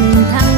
นทาง